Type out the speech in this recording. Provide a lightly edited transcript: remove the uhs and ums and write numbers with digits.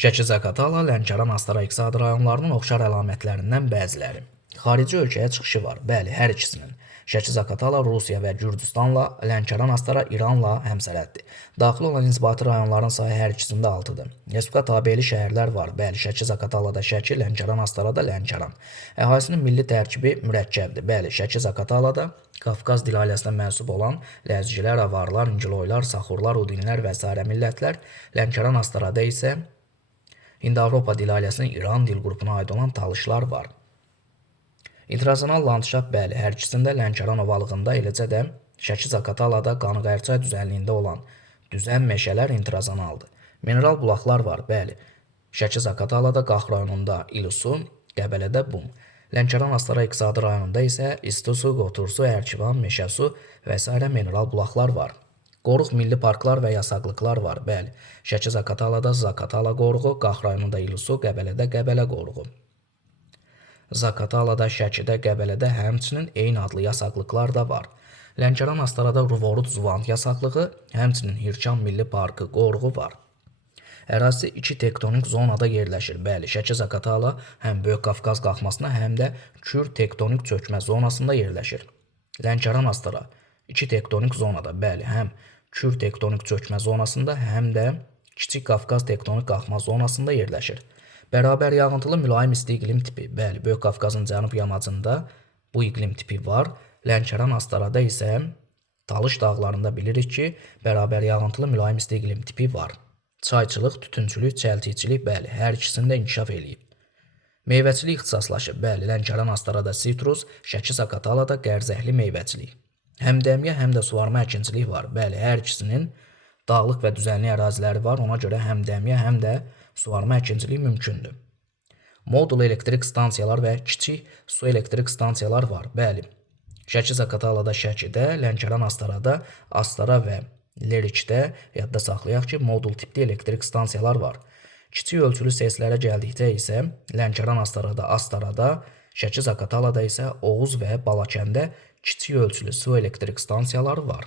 Şəki-Zaqatala, Lənkəran, Astara, İqtisadi rayonlarının oxşar əlamətlərindən bəziləri. Xarici ölkəyə çıxışı var. Bəli, hər ikisinin. Şəki-Zaqatala Rusiya və Gürcüstanla, Lənkəran, Astara İranla həmsərhəddir. Daxil olan inzibati rayonların sayı hər ikisində 6-dır. Respublika tabeli şəhərlər var. Bəli, Şəki-Zaqatalada Şəki, Lənkəran, Astarada Lənkəran. Əhalinin milli tərkibi mürəkkəbdir. Bəli, Şəki-Zaqatalada Qafqaz dil ailəsinə mənsub olan ləzgilər, avarlar, ingiloylar, saxurlar, udinlər və s. millətlər, Lənkəran, Astarada isə Hind-Avropa dil ailəsinin İran dil qrupuna aid olan talışlar var. İnterazional landşaft bəli, hər ikisində Lənkəran ovalığında, eləcə də Şəki-Zaqatalada Qanıqayırçay düzənliyində olan düzən meşələr interazionaldır. Mineral bulaqlar var, bəli. Şəki-Zaqatalada Qax rayonunda İlisu, Qəbələdə Bum. Lənkəran Astara İqtisadi rayonunda isə İstisu, Qotursu, Ərkivan, Meşəsu və s. mineral bulaqlar var. Qoruq milli parklar və yasaqlıqlar var, bəli. Şəki-Zaqatalada Zaqatala qoruğu, Qax rayonunda İlisu, Qəbələdə Qəbələ qoruğu. Zaqatalada, Şəkidə, Qəbələdə həmçinin eyni adlı yasaqlıqlar da var. Lənkəran Astarada Ruvorud Zuvant yasaqlığı, həmçinin Hirkan Milli Parkı qoruğu var. Ərazisi iki tektonik zonada yerləşir. Bəli, Şəki-Zaqatala həm Böyük Qafqaz qalxmasına, həm də Kür tektonik çökmə zonasında yerləşir. Lənkəran Astara iki tektonik zonada, bəli, həm Kür tektonik çökmə zonasında, həm də Kiçik Qafqaz tektonik qalxma zonasında yerləşir. Bərabər yağıntılı mülayim isti iqlim tipi, bəli, Böyük Qafqazın cənub yamacında bu iqlim tipi var. Lənkəran Astarada isə Talış dağlarında bilirik ki, bərabər yağıntılı mülayim isti iqlim tipi var. Çayçılıq, tütünçülük, çəltikçilik, bəli, hər ikisində inkişaf eləyib. Meyvəçilik ixtisaslaşıb, bəli, Lənkəran Astarada sitrus, Şəki-Zaqatalada qərzəhli meyvəçilik. Həm dəmiyə, həm də suvarma əkinçilik var. Bəli, hər ikisinin dağlıq və düzənlik əraziləri var. Ona görə həm dəmiyə, həm də suvarma əkinçilik mümkündür. Modul elektrik stansiyalar və kiçik su elektrik stansiyalar var. Bəli, Şəki-Zaqatalada Şəkidə, Lənkəran Astarada Astara və Lerikdə yadda saxlayaq ki, modul tipli elektrik stansiyalar var. Kiçik ölçülü SES-lərə gəldikdə isə Lənkəran Astarada, Şəki-Zaqatalada isə Oğuz və Balakəndə kiçik ölçülü su elektrik stansiyaları var.